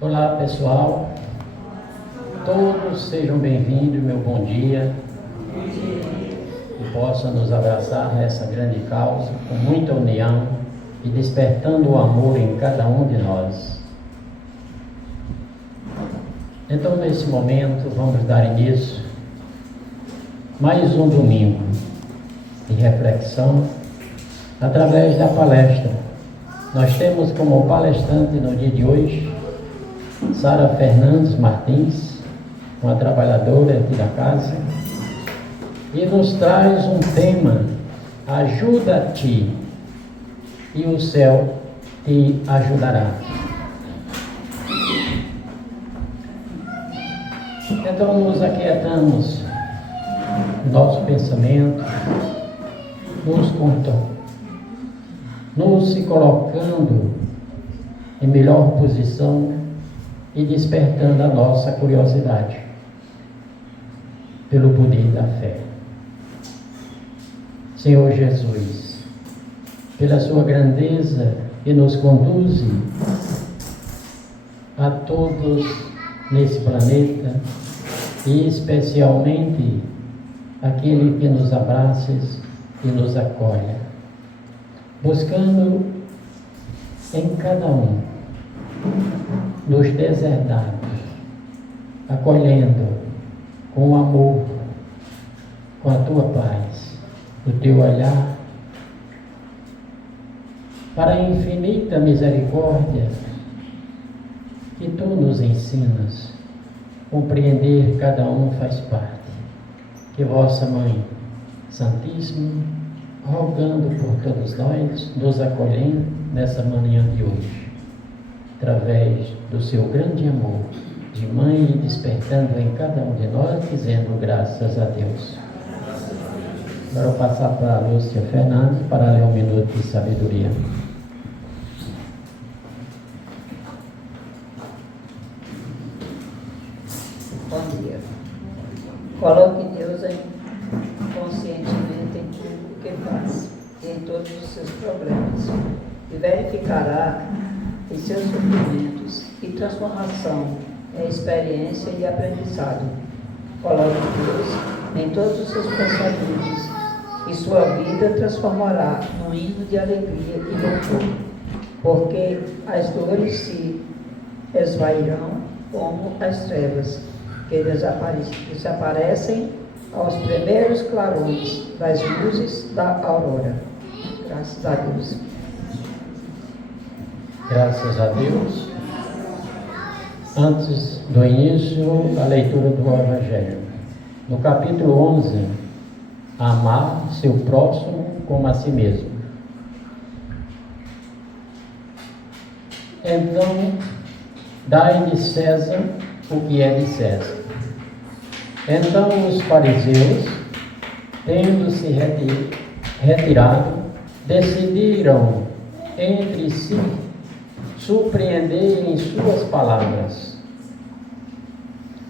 Olá pessoal, todos sejam bem-vindos, meu bom dia, e possam nos abraçar nessa grande causa, com muita união e despertando o amor em cada um de nós. Então, nesse momento, vamos dar início mais um domingo de reflexão através da palestra. Nós temos como palestrante no dia de hoje Sara Fernandes Martins, uma trabalhadora aqui da casa, e nos traz um tema: ajuda-te e o céu te ajudará. Então nos aquietamos nosso pensamento, nos se colocando em melhor posição e despertando a nossa curiosidade pelo poder da fé. Senhor Jesus, pela sua grandeza que nos conduz a todos nesse planeta, e especialmente aquele que nos abraça e nos acolhe, buscando em cada um dos deserdados, acolhendo com amor, com a tua paz, o teu olhar, para a infinita misericórdia que tu nos ensinas. Compreender cada um faz parte. Que vossa Mãe Santíssima, rogando por todos nós, nos acolhendo nessa manhã de hoje, através do seu grande amor de Mãe, despertando em cada um de nós, dizendo graças a Deus. Agora eu vou passar para a Lúcia Fernandes para ler um minuto de sabedoria. Bom dia. Coloque Deus conscientemente em tudo o que faz e em todos os seus problemas, e verificará em seus sofrimentos e transformação em experiência e aprendizado. Coloque Deus em todos os seus pensamentos, e sua vida transformará num hino de alegria e louvor, porque as dores se esvairão como as trevas, que desaparecem aos primeiros clarões das luzes da aurora. Graças a Deus. Graças a Deus. Antes do início, a leitura do Evangelho. No capítulo 11, amar seu próximo como a si mesmo. Então, dai de César o que é de César. Então os fariseus, tendo-se retirado, decidiram entre si surpreender em suas palavras.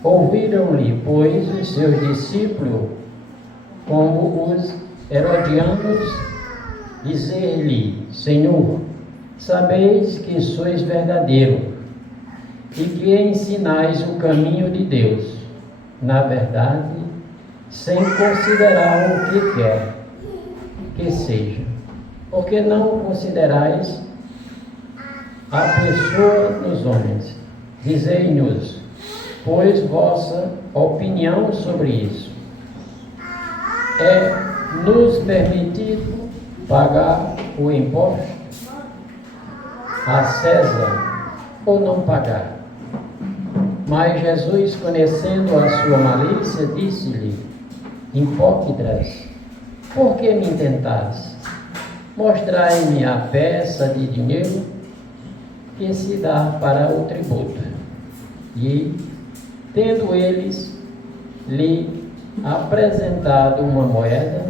Ouviram-lhe, pois, os seus discípulos, como os herodianos, dizer-lhe: Senhor, sabeis que sois verdadeiro e que ensinais o caminho de Deus, na verdade, sem considerar o que quer que seja. Porque não considerais a pessoa dos homens. Dizei-nos, pois, vossa opinião sobre isso. É nos permitido pagar o imposto a César ou não pagar? Mas Jesus, conhecendo a sua malícia, disse-lhe: Hipócritas, por que me tentais? Mostrai-me a peça de dinheiro que se dá para o tributo. E, tendo eles lhe apresentado uma moeda,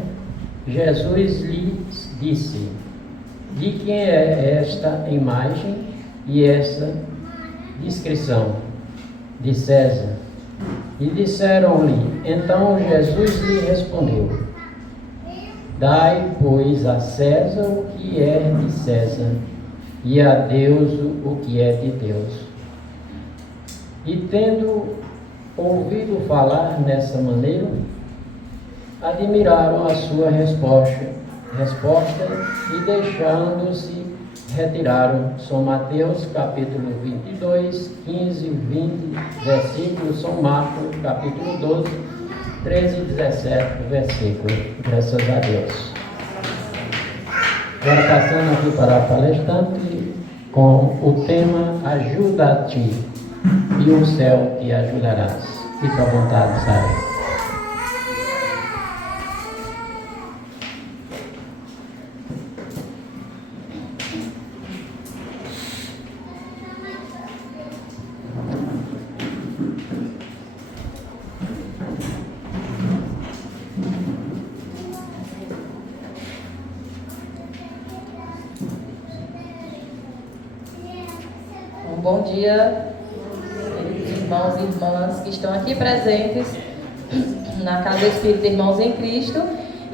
Jesus lhes disse: De quem é esta imagem e essa inscrição? De César. E disseram-lhe. Então Jesus lhe respondeu: Dai, pois, a César o que é de César, e a Deus o que é de Deus. E tendo ouvido falar nessa maneira, admiraram a sua resposta e deixando-se retiraram. São Mateus capítulo 22, 15, 20 versículos. São Marcos capítulo 12, 13 e 17 versículos. Graças a Deus. Agora passando aqui para a palestrante com o tema Ajuda-te e o céu te ajudarás. Fica à vontade, Sara. Bom dia, queridos irmãos e irmãs que estão aqui presentes na Casa Espírita Irmãos em Cristo,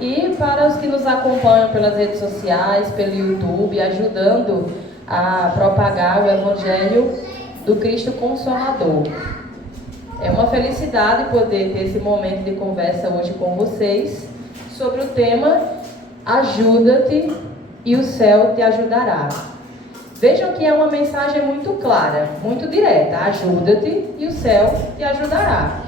e para os que nos acompanham pelas redes sociais, pelo YouTube, ajudando a propagar o Evangelho do Cristo Consolador. É uma felicidade poder ter esse momento de conversa hoje com vocês sobre o tema Ajuda-te e o céu te ajudará. Vejam que é uma mensagem muito clara, muito direta. Ajuda-te e o céu te ajudará.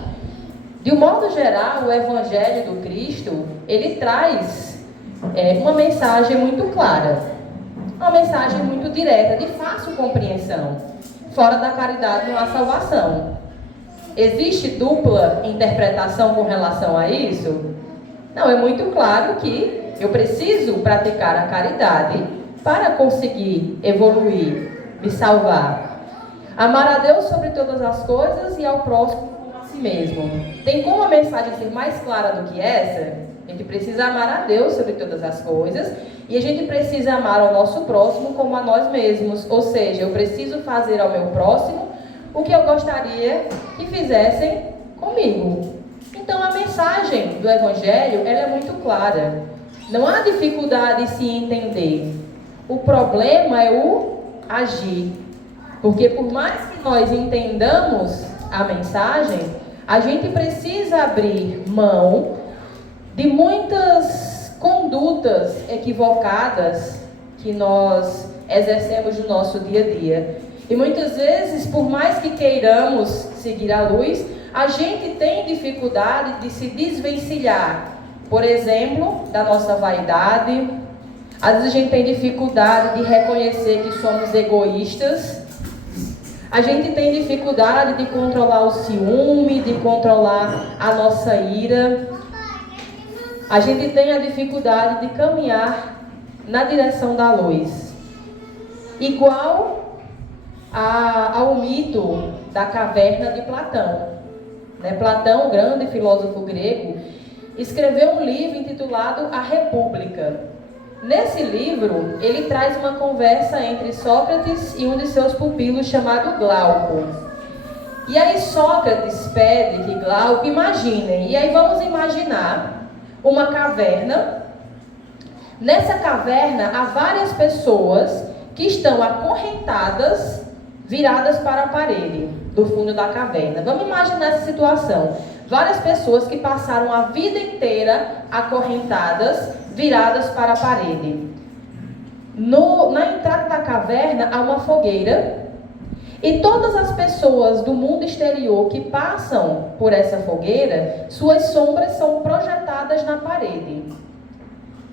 De um modo geral, o Evangelho do Cristo, ele traz uma mensagem muito clara. Uma mensagem muito direta, de fácil compreensão. Fora da caridade não há salvação. Existe dupla interpretação com relação a isso? Não, é muito claro que eu preciso praticar a caridade para conseguir evoluir, me salvar. Amar a Deus sobre todas as coisas e ao próximo como a si mesmo. Tem como a mensagem ser mais clara do que essa? A gente precisa amar a Deus sobre todas as coisas e a gente precisa amar ao nosso próximo como a nós mesmos. Ou seja, eu preciso fazer ao meu próximo o que eu gostaria que fizessem comigo. Então a mensagem do Evangelho, ela é muito clara. Não há dificuldade em se entender. O problema é o agir. Porque por mais que nós entendamos a mensagem, a gente precisa abrir mão de muitas condutas equivocadas que nós exercemos no nosso dia a dia. E muitas vezes, por mais que queiramos seguir a luz, a gente tem dificuldade de se desvencilhar, por exemplo, da nossa vaidade. Às vezes a gente tem dificuldade de reconhecer que somos egoístas. A gente tem dificuldade de controlar o ciúme, de controlar a nossa ira. A gente tem a dificuldade de caminhar na direção da luz. Igual ao mito da caverna de Platão. Platão, o grande filósofo grego, escreveu um livro intitulado A República. Nesse livro, ele traz uma conversa entre Sócrates e um de seus pupilos chamado Glauco. E aí Sócrates pede que Glauco imaginem. E aí vamos imaginar uma caverna. Nessa caverna há várias pessoas que estão acorrentadas, viradas para a parede do fundo da caverna. Vamos imaginar essa situação. Várias pessoas que passaram a vida inteira acorrentadas, viradas para a parede. Na entrada da caverna há uma fogueira, e todas as pessoas do mundo exterior que passam por essa fogueira, suas sombras são projetadas na parede.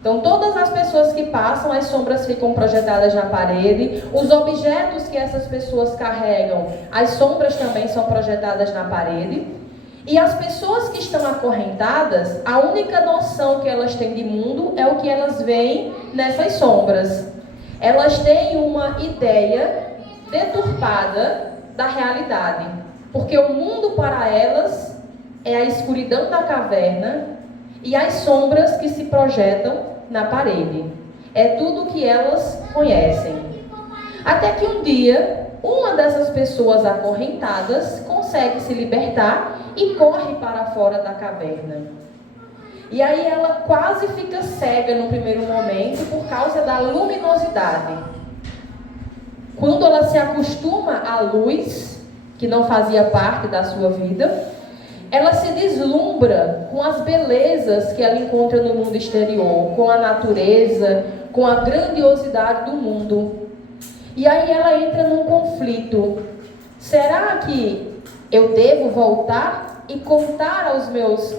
Então todas as pessoas que passam, as sombras ficam projetadas na parede. Os objetos que essas pessoas carregam, as sombras também são projetadas na parede. E as pessoas que estão acorrentadas, a única noção que elas têm de mundo é o que elas veem nessas sombras. Elas têm uma ideia deturpada da realidade, porque o mundo para elas é a escuridão da caverna e as sombras que se projetam na parede. É tudo que elas conhecem. Até que um dia, uma dessas pessoas acorrentadas consegue se libertar e corre para fora da caverna. E aí ela quase fica cega no primeiro momento por causa da luminosidade. Quando ela se acostuma à luz, que não fazia parte da sua vida, ela se deslumbra com as belezas que ela encontra no mundo exterior, com a natureza, com a grandiosidade do mundo. E aí ela entra num conflito. Será que eu devo voltar e contar aos meus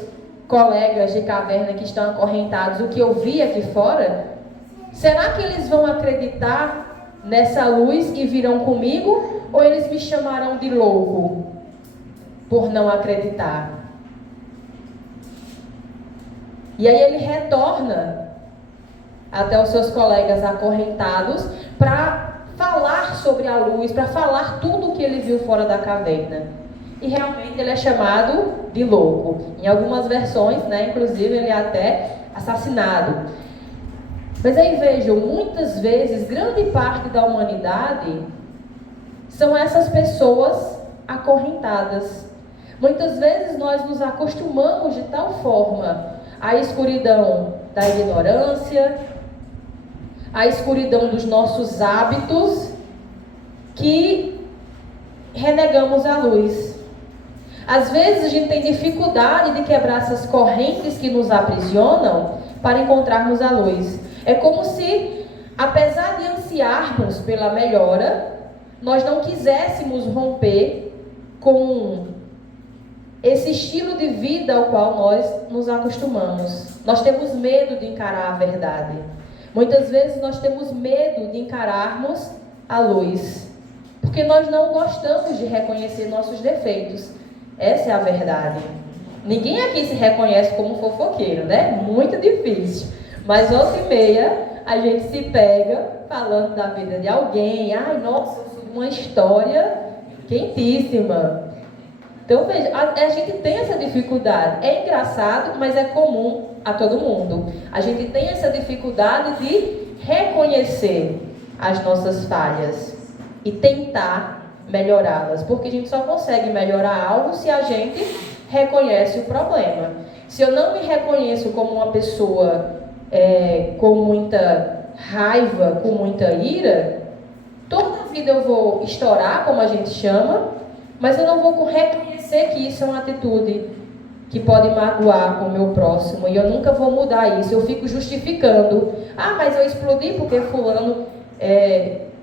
colegas de caverna que estão acorrentados o que eu vi aqui fora? Será que eles vão acreditar nessa luz e virão comigo? Ou eles me chamarão de louco por não acreditar? E aí ele retorna até os seus colegas acorrentados para falar sobre a luz, para falar tudo o que ele viu fora da caverna. E realmente ele é chamado de louco. Em algumas versões, inclusive ele é até assassinado. Mas aí vejam, muitas vezes, grande parte da humanidade são essas pessoas acorrentadas. Muitas vezes nós nos acostumamos de tal forma à escuridão da ignorância, à escuridão dos nossos hábitos, que renegamos a luz. Às vezes a gente tem dificuldade de quebrar essas correntes que nos aprisionam para encontrarmos a luz. É como se, apesar de ansiarmos pela melhora, nós não quiséssemos romper com esse estilo de vida ao qual nós nos acostumamos. Nós temos medo de encarar a verdade. Muitas vezes nós temos medo de encararmos a luz, porque nós não gostamos de reconhecer nossos defeitos. Essa é a verdade. Ninguém aqui se reconhece como fofoqueiro, Muito difícil. Mas volta e meia a gente se pega falando da vida de alguém. Ai, nossa, uma história quentíssima. Então, veja, a gente tem essa dificuldade. É engraçado, mas é comum a todo mundo. A gente tem essa dificuldade de reconhecer as nossas falhas e tentar melhorá-las. Porque a gente só consegue melhorar algo se a gente reconhece o problema. Se eu não me reconheço como uma pessoa com muita raiva, com muita ira, toda a vida eu vou estourar, como a gente chama, mas eu não vou reconhecer que isso é uma atitude que pode magoar o meu próximo, e eu nunca vou mudar isso. Eu fico justificando. Ah, mas eu explodi porque fulano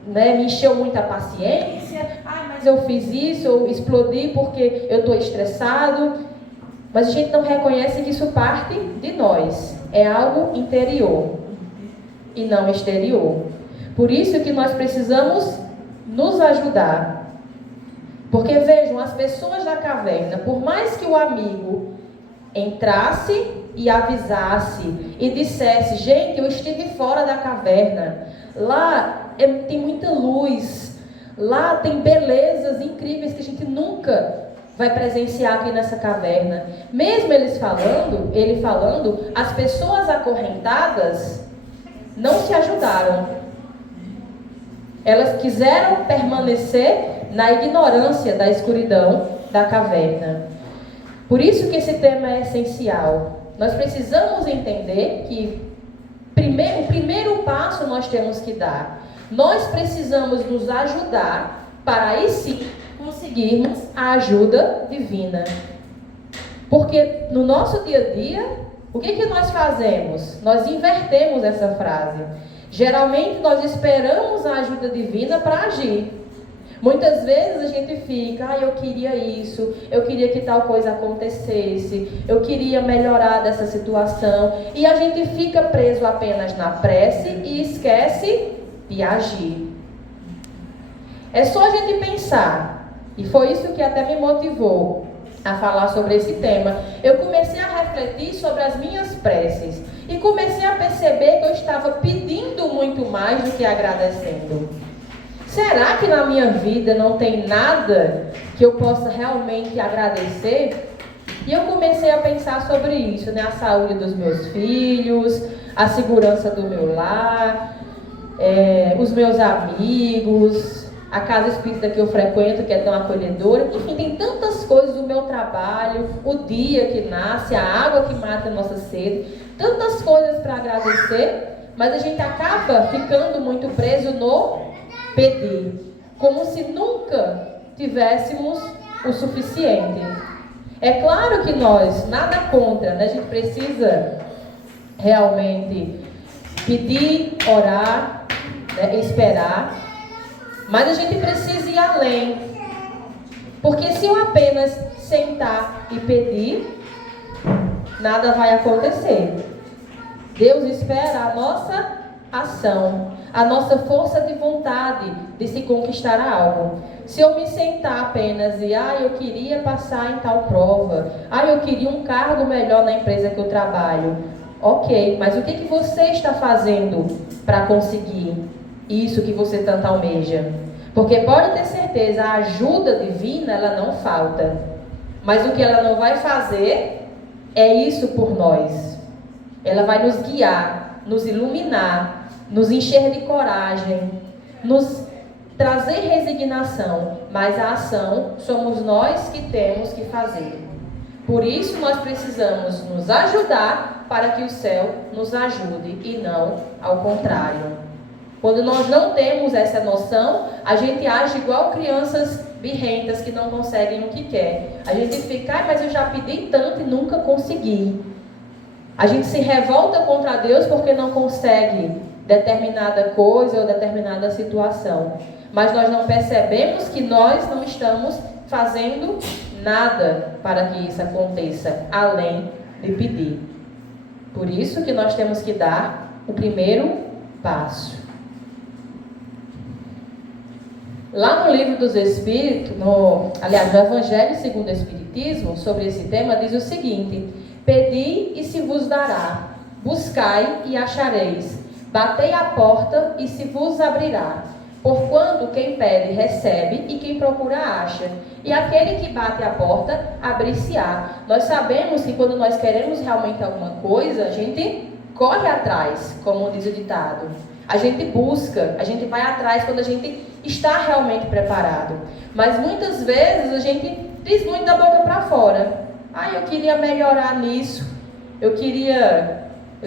me encheu muita paciência. Ah, mas eu fiz isso, eu explodi porque eu estou estressado. Mas a gente não reconhece que isso parte de nós. É algo interior e não exterior. Por isso que nós precisamos nos ajudar. Porque vejam, as pessoas da caverna, por mais que o amigo entrasse e avisasse e dissesse: gente, eu estive fora da caverna, lá tem muita luz, lá tem belezas incríveis que a gente nunca vai presenciar aqui nessa caverna. Mesmo ele falando, as pessoas acorrentadas não se ajudaram. Elas quiseram permanecer na ignorância da escuridão da caverna. Por isso que esse tema é essencial. Nós precisamos entender que o primeiro passo nós temos que dar. Nós precisamos nos ajudar para aí sim conseguirmos a ajuda divina. Porque no nosso dia a dia, o que nós fazemos? Nós invertemos essa frase. Geralmente nós esperamos a ajuda divina para agir. Muitas vezes a gente fica: eu queria isso, eu queria que tal coisa acontecesse, eu queria melhorar dessa situação. E a gente fica preso apenas na prece e esquece de agir. É só a gente pensar. E foi isso que até me motivou a falar sobre esse tema. Eu comecei a refletir sobre as minhas preces e comecei a perceber que eu estava pedindo muito mais do que agradecendo. Será que na minha vida não tem nada que eu possa realmente agradecer? E eu comecei a pensar sobre isso, a saúde dos meus filhos, a segurança do meu lar, os meus amigos, a casa espírita que eu frequento, que é tão acolhedora. Enfim, tem tantas coisas, o meu trabalho, o dia que nasce, a água que mata a nossa sede, tantas coisas para agradecer, mas a gente acaba ficando muito preso no pedir, como se nunca tivéssemos o suficiente. É claro que nós, nada contra, né? A gente precisa realmente pedir, orar, né? Esperar, mas a gente precisa ir além. Porque se eu apenas sentar e pedir, nada vai acontecer. Deus espera a nossa ação, a nossa força de vontade de se conquistar algo. Se eu me sentar apenas e, eu queria passar em tal prova, eu queria um cargo melhor na empresa que eu trabalho. Ok, mas o que você está fazendo para conseguir isso que você tanto almeja? Porque pode ter certeza, a ajuda divina, ela não falta. Mas o que ela não vai fazer é isso por nós. Ela vai nos guiar, nos iluminar, nos encher de coragem, nos trazer resignação, mas a ação somos nós que temos que fazer. Por isso nós precisamos nos ajudar para que o céu nos ajude e não ao contrário. Quando nós não temos essa noção, a gente age igual crianças birrentas que não conseguem o que quer. A gente fica, mas eu já pedi tanto e nunca consegui. A gente se revolta contra Deus porque não consegue determinada coisa ou determinada situação. Mas nós não percebemos que nós não estamos fazendo nada para que isso aconteça, além de pedir. Por isso que nós temos que dar o primeiro passo. Lá no Livro dos Espíritos, no Evangelho segundo o Espiritismo, sobre esse tema, diz o seguinte: pedi e se vos dará, buscai e achareis, batei à porta e se vos abrirá. Porquanto quem pede recebe e quem procura acha, e aquele que bate à porta abrir-se-á. Nós sabemos que quando nós queremos realmente alguma coisa, a gente corre atrás, como diz o ditado. A gente busca, a gente vai atrás quando a gente está realmente preparado. Mas muitas vezes a gente diz muito da boca para fora. Eu queria melhorar nisso. Eu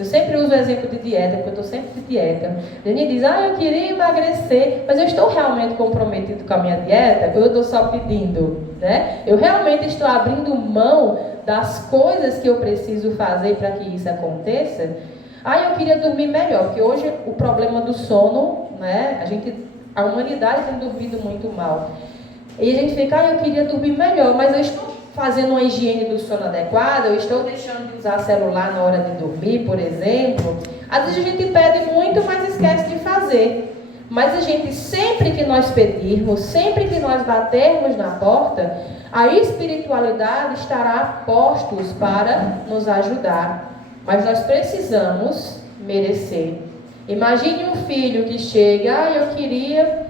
sempre uso o exemplo de dieta, porque eu estou sempre de dieta. A gente diz, eu queria emagrecer, mas eu estou realmente comprometido com a minha dieta? Ou eu estou só pedindo? Né? Eu realmente estou abrindo mão das coisas que eu preciso fazer para que isso aconteça? Eu queria dormir melhor, porque hoje o problema do sono, né? A humanidade tem dormido muito mal. E a gente fica, eu queria dormir melhor, mas eu estou fazendo uma higiene do sono adequada, eu estou deixando de usar celular na hora de dormir, por exemplo. Às vezes a gente pede muito, mas esquece de fazer. Mas a gente, sempre que nós pedirmos, sempre que nós batermos na porta, a espiritualidade estará a postos para nos ajudar. Mas nós precisamos merecer. Imagine um filho que chega, eu queria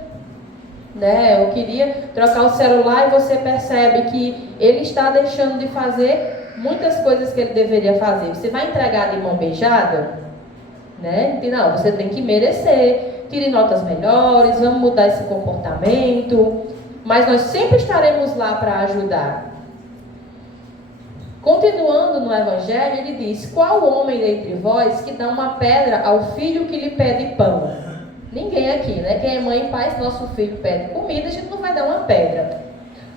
trocar o celular, e você percebe que ele está deixando de fazer muitas coisas que ele deveria fazer. Você vai entregar de mão beijada? Né? Não, você tem que merecer. Tire notas melhores, vamos mudar esse comportamento. Mas nós sempre estaremos lá para ajudar. Continuando no Evangelho, ele diz: qual homem dentre vós que dá uma pedra ao filho que lhe pede pão? Ninguém aqui, né? Quem é mãe e pai, se nosso filho pede comida, a gente não vai dar uma pedra.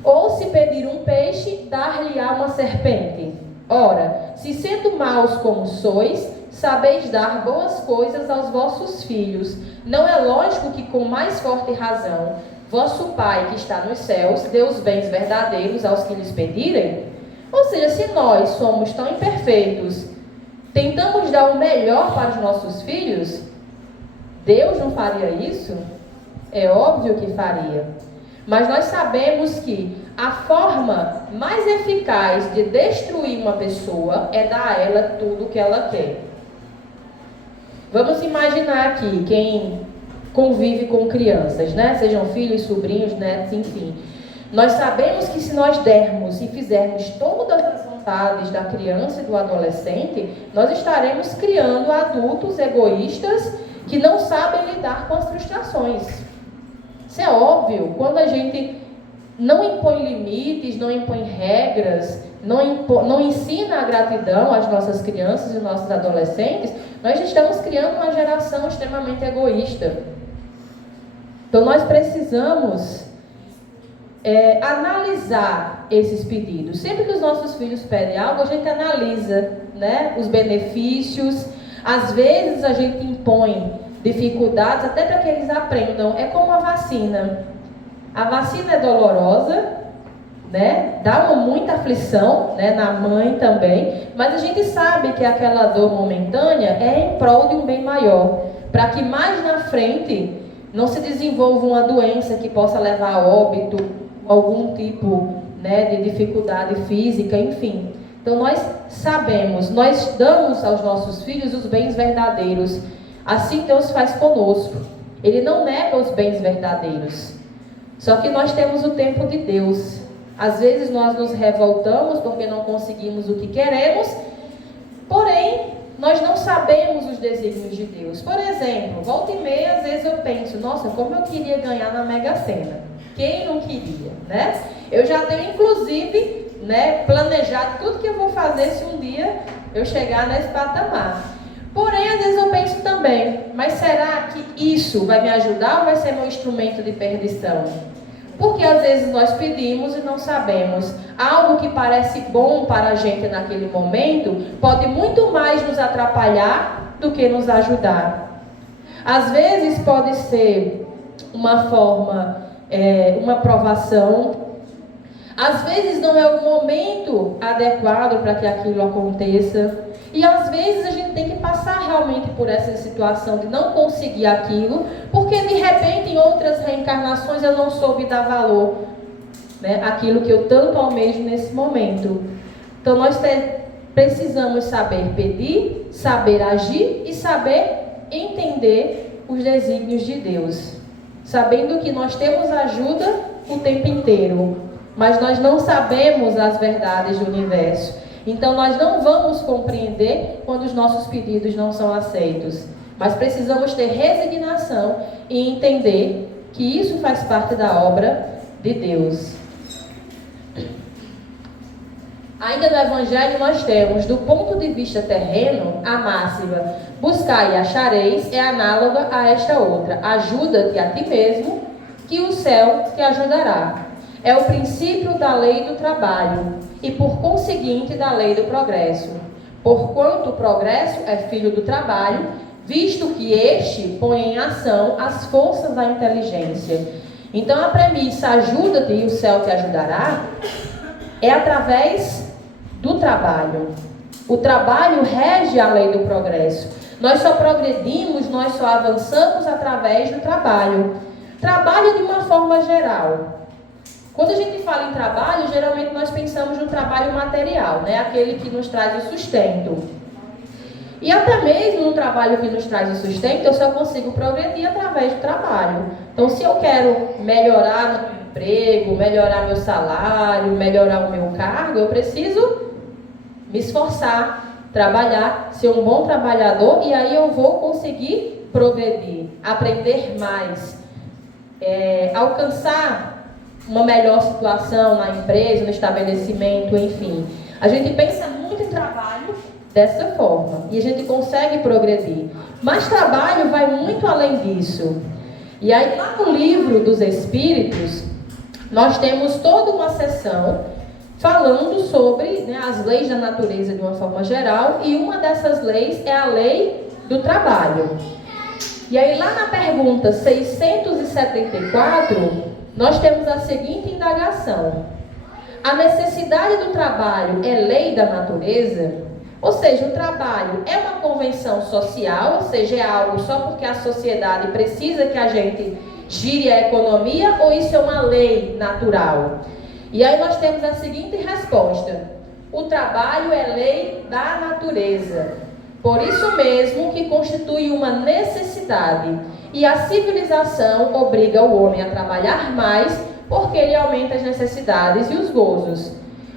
Ou se pedir um peixe, dar-lhe-á uma serpente. Ora, se sendo maus como sois, sabeis dar boas coisas aos vossos filhos, não é lógico que com mais forte razão vosso Pai que está nos céus dê os bens verdadeiros aos que lhes pedirem? Ou seja, se nós somos tão imperfeitos, tentamos dar o melhor para os nossos filhos, Deus não faria isso? É óbvio que faria. Mas nós sabemos que a forma mais eficaz de destruir uma pessoa é dar a ela tudo o que ela quer. Vamos imaginar aqui quem convive com crianças, né? Sejam filhos, sobrinhos, netos, enfim. Nós sabemos que se nós dermos e fizermos todas as vontades da criança e do adolescente, nós estaremos criando adultos egoístas que não sabem lidar com as frustrações. Isso é óbvio. Quando a gente não impõe limites, não impõe regras, não ensina a gratidão às nossas crianças e nossos adolescentes, nós estamos criando uma geração extremamente egoísta. Então nós precisamos analisar esses pedidos. Sempre que os nossos filhos pedem algo, a gente analisa, né, os benefícios. Às vezes a gente impõe dificuldades até para que eles aprendam. É como a vacina. A vacina é dolorosa, né? Dá muita aflição, né, na mãe também, mas a gente sabe que aquela dor momentânea é em prol de um bem maior, para que mais na frente não se desenvolva uma doença que possa levar a óbito, algum tipo, né, de dificuldade física, enfim. Então nós sabemos, nós damos aos nossos filhos os bens verdadeiros. Assim Deus faz conosco. Ele não nega os bens verdadeiros. Só que nós temos o tempo de Deus. Às vezes nós nos revoltamos porque não conseguimos o que queremos, porém nós não sabemos os desígnios de Deus. Por exemplo, volta e meia, às vezes eu penso, nossa, como eu queria ganhar na Mega Sena. Quem não queria, né? Eu já tenho, inclusive, né, planejado tudo que eu vou fazer se um dia eu chegar nesse patamar. Porém, às vezes eu penso também, mas será que isso vai me ajudar ou vai ser meu instrumento de perdição? Porque às vezes nós pedimos e não sabemos. Algo que parece bom para a gente naquele momento pode muito mais nos atrapalhar do que nos ajudar. Às vezes pode ser uma forma, uma provação. Às vezes não é o momento adequado para que aquilo aconteça. E às vezes a gente tem que passar realmente por essa situação de não conseguir aquilo, porque de repente em outras reencarnações eu não soube dar valor, né, àquilo que eu tanto almejo nesse momento. Então nós precisamos saber pedir, saber agir e saber entender os desígnios de Deus, sabendo que nós temos ajuda o tempo inteiro, mas nós não sabemos as verdades do universo. Então nós não vamos compreender quando os nossos pedidos não são aceitos. Mas precisamos ter resignação e entender que isso faz parte da obra de Deus. Ainda no Evangelho nós temos, do ponto de vista terreno, a máxima: buscai e achareis, é análoga a esta outra: ajuda-te a ti mesmo, que o céu te ajudará. É o princípio da lei do trabalho e, por conseguinte, da lei do progresso. Porquanto o progresso é filho do trabalho, visto que este põe em ação as forças da inteligência. Então, a premissa ajuda-te e o céu te ajudará é através do trabalho. O trabalho rege a lei do progresso. Nós só progredimos, nós só avançamos através do trabalho. Trabalho de uma forma geral. Quando a gente fala em trabalho, geralmente nós pensamos no trabalho material, né? Aquele que nos traz o sustento. E até mesmo no trabalho que nos traz o sustento, eu só consigo progredir através do trabalho. Então, se eu quero melhorar no meu emprego, melhorar meu salário, melhorar o meu cargo, eu preciso me esforçar, trabalhar, ser um bom trabalhador, e aí eu vou conseguir progredir, aprender mais, alcançar uma melhor situação na empresa, no estabelecimento, enfim. A gente pensa muito em trabalho dessa forma e a gente consegue progredir. Mas trabalho vai muito além disso. E aí, lá no livro dos Espíritos, nós temos toda uma seção falando sobre, né, as leis da natureza de uma forma geral, e uma dessas leis é a lei do trabalho. E aí, lá na pergunta 674, nós temos a seguinte indagação: a necessidade do trabalho é lei da natureza? Ou seja, o trabalho é uma convenção social, ou seja, é algo só porque a sociedade precisa que a gente gire a economia, ou isso é uma lei natural? E aí nós temos a seguinte resposta: o trabalho é lei da natureza. Por isso mesmo que constitui uma necessidade. E a civilização obriga o homem a trabalhar mais, porque ele aumenta as necessidades e os gozos.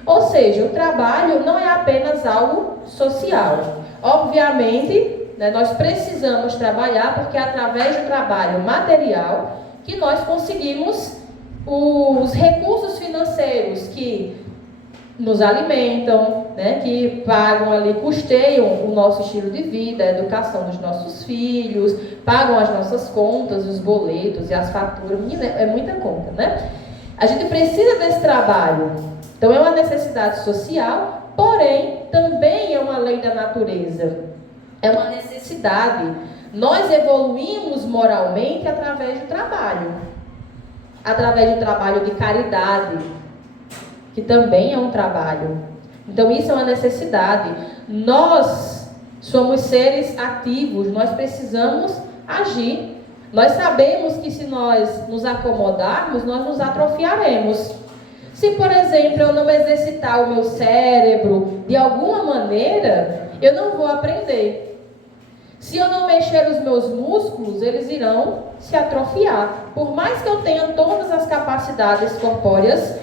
Ou seja, o trabalho não é apenas algo social. Obviamente, né, nós precisamos trabalhar, porque é através do trabalho material que nós conseguimos os recursos financeiros que nos alimentam, né, que pagam ali, custeiam o nosso estilo de vida, a educação dos nossos filhos, pagam as nossas contas, os boletos e as faturas. É muita conta, né? A gente precisa desse trabalho. Então é uma necessidade social, porém também é uma lei da natureza. É uma necessidade. Nós evoluímos moralmente através do trabalho. Através do trabalho de caridade, que também é um trabalho. Então isso é uma necessidade. Nós somos seres ativos, nós precisamos agir. Nós sabemos que se nós nos acomodarmos, nós nos atrofiaremos. Se, por exemplo, eu não exercitar o meu cérebro de alguma maneira, eu não vou aprender. Se eu não mexer os meus músculos, eles irão se atrofiar. Por mais que eu tenha todas as capacidades corpóreas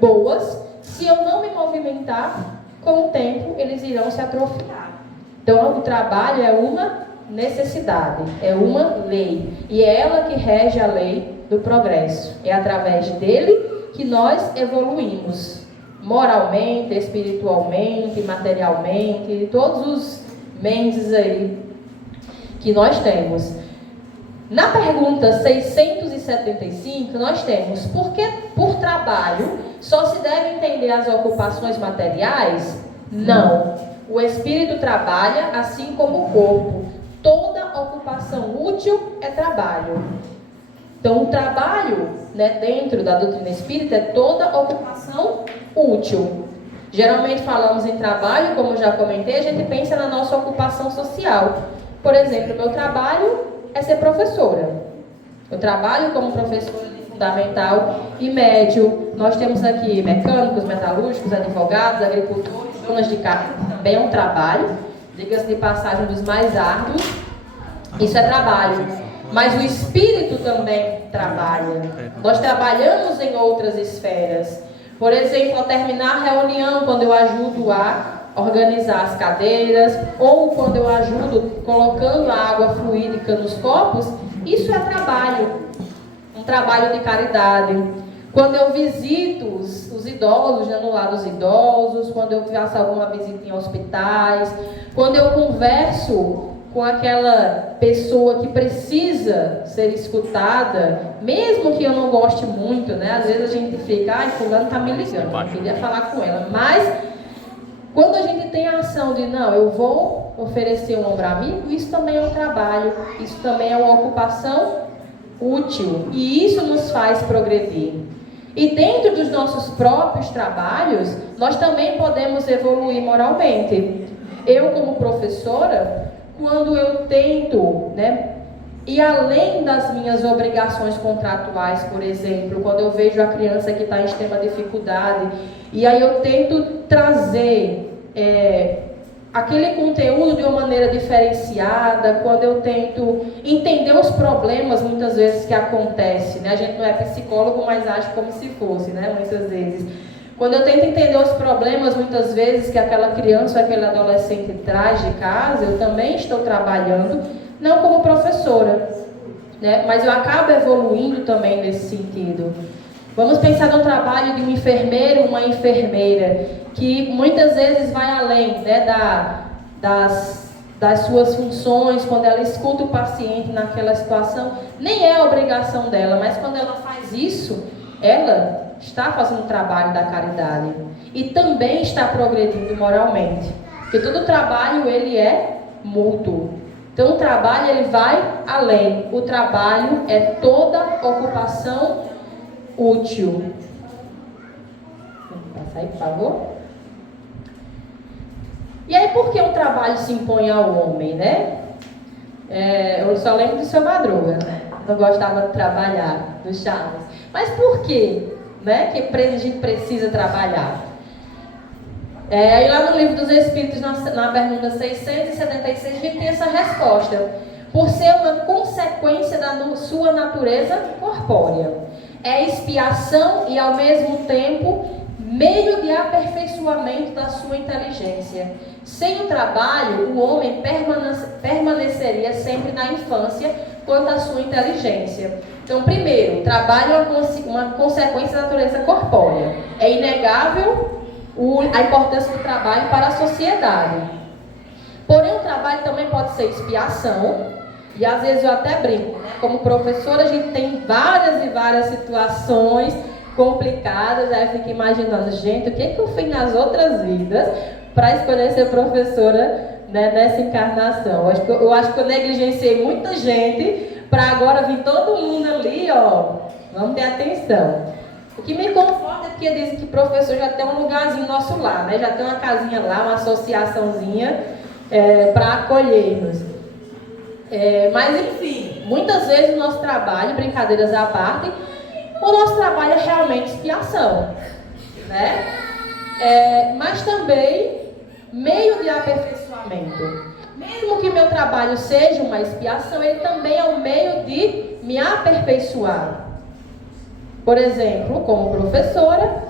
boas, se eu não me movimentar, com o tempo eles irão se atrofiar. Então o trabalho é uma necessidade, é uma lei. E é ela que rege a lei do progresso. É através dele que nós evoluímos. Moralmente, espiritualmente, materialmente, todos os mentes aí que nós temos. Na pergunta 675, nós temos: por que por trabalho só se deve entender as ocupações materiais? Não. O espírito trabalha assim como o corpo. Toda ocupação útil é trabalho. Então, o trabalho, dentro da doutrina espírita, é toda ocupação útil. Geralmente falamos em trabalho, como já comentei, a gente pensa na nossa ocupação social. Por exemplo, meu trabalho é ser professora. Eu trabalho como professora de fundamental e médio. Nós temos aqui mecânicos, metalúrgicos, advogados, agricultores, donas de casa. Também é um trabalho, diga-se de passagem, dos mais árduos. Isso é trabalho. Mas o espírito também trabalha. Nós trabalhamos em outras esferas. Por exemplo, ao terminar a reunião, quando eu ajudo a organizar as cadeiras, ou quando eu ajudo colocando a água fluídica nos copos, isso é trabalho, um trabalho de caridade. Quando eu visito os idosos, no lar dos idosos, quando eu faço alguma visita em hospitais, quando eu converso com aquela pessoa que precisa ser escutada, mesmo que eu não goste muito, às vezes a gente fica, fulano está me ligando, eu queria falar com ela, mas quando a gente tem a ação de, não, eu vou oferecer um ombro amigo, isso também é um trabalho, isso também é uma ocupação útil, e isso nos faz progredir. E dentro dos nossos próprios trabalhos, nós também podemos evoluir moralmente. Eu, como professora, quando eu tento, ir além das minhas obrigações contratuais, por exemplo, quando eu vejo a criança que está em extrema dificuldade, e aí eu tento trazer aquele conteúdo de uma maneira diferenciada, quando eu tento entender os problemas, muitas vezes, que acontecem, A gente não é psicólogo, mas age como se fosse, muitas vezes. Quando eu tento entender os problemas, muitas vezes, que aquela criança ou aquele adolescente traz de casa, eu também estou trabalhando, não como professora, mas eu acabo evoluindo também nesse sentido. Vamos pensar no trabalho de um enfermeiro, uma enfermeira, que muitas vezes vai além, das suas funções, quando ela escuta o paciente naquela situação, nem é a obrigação dela, mas quando ela faz isso, ela está fazendo o trabalho da caridade e também está progredindo moralmente, porque todo trabalho ele é mútuo. Então o trabalho ele vai além. O trabalho é toda ocupação útil. Vou passar aí, por favor. E aí, por que o trabalho se impõe ao homem, eu só lembro do seu Madruga, não gostava de trabalhar, do Chaves. Mas por quê? Que a gente precisa trabalhar? E lá no Livro dos Espíritos, na pergunta 676, a gente tem essa resposta. Por ser uma consequência da sua natureza corpórea. É expiação e, ao mesmo tempo, meio de aperfeiçoamento da sua inteligência. Sem o trabalho, o homem permaneceria sempre na infância quanto à sua inteligência. Então, primeiro, o trabalho é uma consequência da natureza corpórea. É inegável a importância do trabalho para a sociedade. Porém, o trabalho também pode ser expiação E às vezes eu até brinco, né? Como professora, a gente tem várias e várias situações complicadas. Aí eu fico imaginando, gente, o que eu fiz nas outras vidas para escolher ser professora, né, nessa encarnação? Eu acho que eu negligenciei muita gente para agora vir todo mundo ali, ó. Vamos ter atenção. O que me conforta é porque dizem que professor já tem um lugarzinho no nosso lar, né? Já tem uma casinha lá, uma associaçãozinha para acolher-nos. Mas enfim, muitas vezes o nosso trabalho, brincadeiras à parte, o nosso trabalho é realmente expiação, né? Mas também meio de aperfeiçoamento. Mesmo que meu trabalho seja uma expiação, ele também é um meio de me aperfeiçoar. Por exemplo, como professora,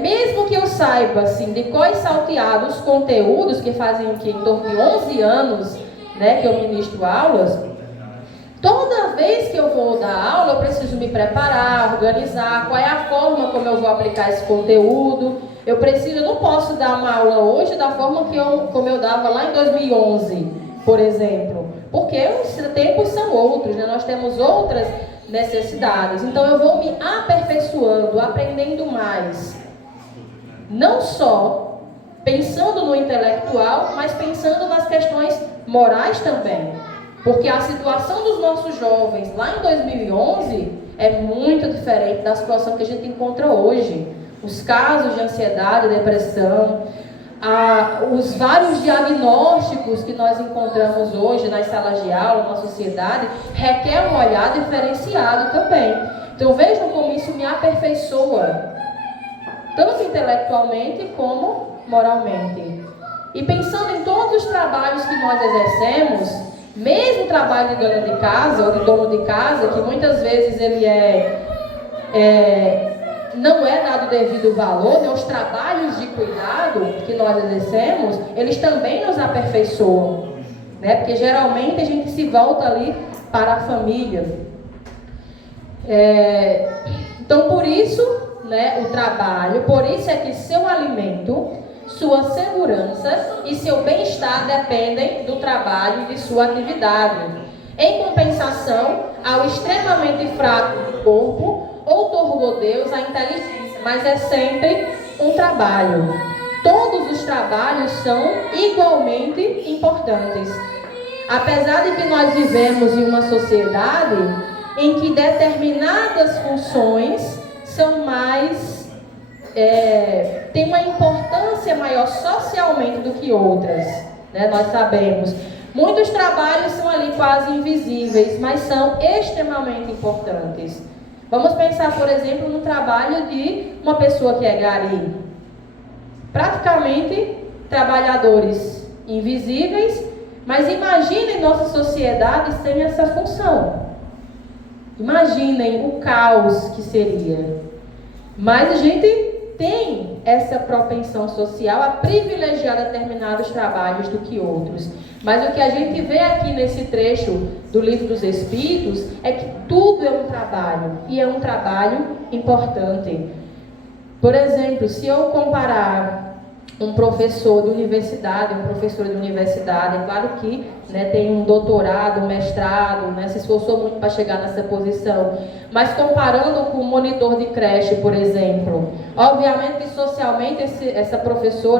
mesmo que eu saiba assim, de cor e salteado os conteúdos que fazem em torno de 11 anos, né, que eu ministro aulas, toda vez que eu vou dar aula, eu preciso me preparar, organizar, qual é a forma como eu vou aplicar esse conteúdo. Eu não posso dar uma aula hoje da forma como eu dava lá em 2011, por exemplo, porque os tempos são outros, né? Nós temos outras necessidades. Então eu vou me aperfeiçoando, aprendendo mais. Não só pensando no intelectual, mas pensando nas questões morais também. Porque a situação dos nossos jovens lá em 2011 é muito diferente da situação que a gente encontra hoje. Os casos de ansiedade, depressão, os vários diagnósticos que nós encontramos hoje nas salas de aula, na sociedade, requer um olhar diferenciado também. Então vejam como isso me aperfeiçoa, tanto intelectualmente como moralmente. E pensando em todos os trabalhos que nós exercemos, mesmo o trabalho de dona de casa ou de dono de casa, que muitas vezes ele não é dado devido valor, né? Os trabalhos de cuidado que nós exercemos, eles também nos aperfeiçoam, né? Porque geralmente a gente se volta ali para a família. Então por isso, né, o trabalho, por isso é que seu alimento, sua segurança e seu bem-estar dependem do trabalho e de sua atividade. Em compensação ao extremamente fraco do corpo, outorgou Deus a inteligência, mas é sempre um trabalho. Todos os trabalhos são igualmente importantes. Apesar de que nós vivemos em uma sociedade em que determinadas funções são mais... tem uma importância maior socialmente do que outras, né? Nós sabemos. Muitos trabalhos são ali quase invisíveis, mas são extremamente importantes. Vamos pensar, por exemplo, no trabalho de uma pessoa que é gari. Praticamente trabalhadores invisíveis, mas imaginem nossa sociedade sem essa função. Imaginem o caos que seria. Mas a gente tem essa propensão social a privilegiar determinados trabalhos do que outros. Mas o que a gente vê aqui nesse trecho do Livro dos Espíritos é que tudo é um trabalho, e é um trabalho importante. Por exemplo, se eu comparar um professor de universidade, é claro que, né, tem um doutorado, um mestrado, né, se esforçou muito para chegar nessa posição, mas comparando com um monitor de creche, por exemplo, obviamente que socialmente esse professor